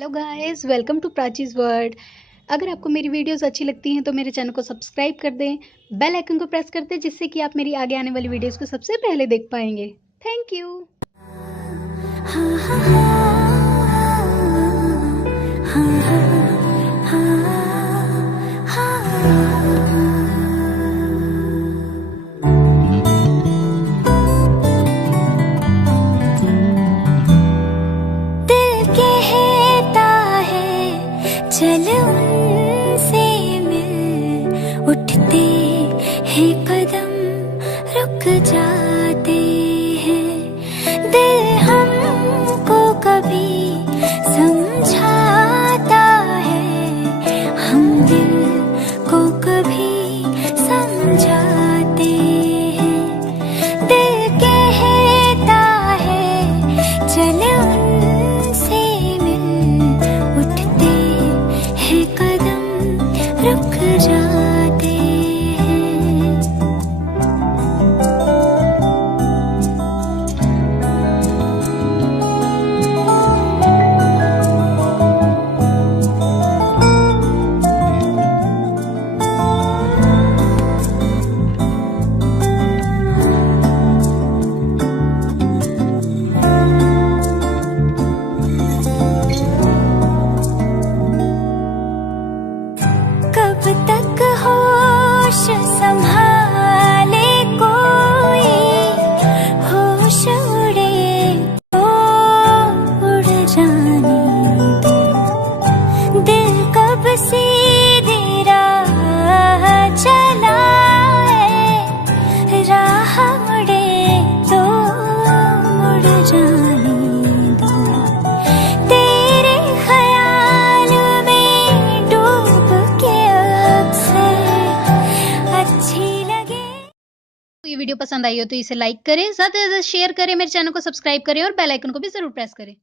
Hello guys, welcome to Prachi's world. अगर आपको मेरी वीडियोस अच्छी लगती हैं तो मेरे चैनल को सब्सक्राइब कर दें, बेल आइकन को प्रेस कर दें, जिससे कि आप मेरी आगे आने वाली वीडियोस को सबसे पहले देख पाएंगे। Thank you. चल उनसे मिल, उठते हैं कदम रुक जाते हैं। दिल हमको कभी समझाता है, हम दिल को कभी समझाते हैं। दिल कहता है चल उनसे मिल, उठते कदम रुक जाते हैं। कब तक होश संभाले कोई, होश उड़े तो उड़ जाने दो। दिल कब सीधी राह चलाए, राह मुड़े तो मुड़ जाने दो। तेरे ख्याल में डूब के अच्छी लगे। ये वीडियो पसंद आई हो तो इसे लाइक करें, ज़्यादा से ज़्यादा शेयर करें, मेरे चैनल को सब्सक्राइब करें और बेल आइकन को भी ज़रूर प्रेस करें।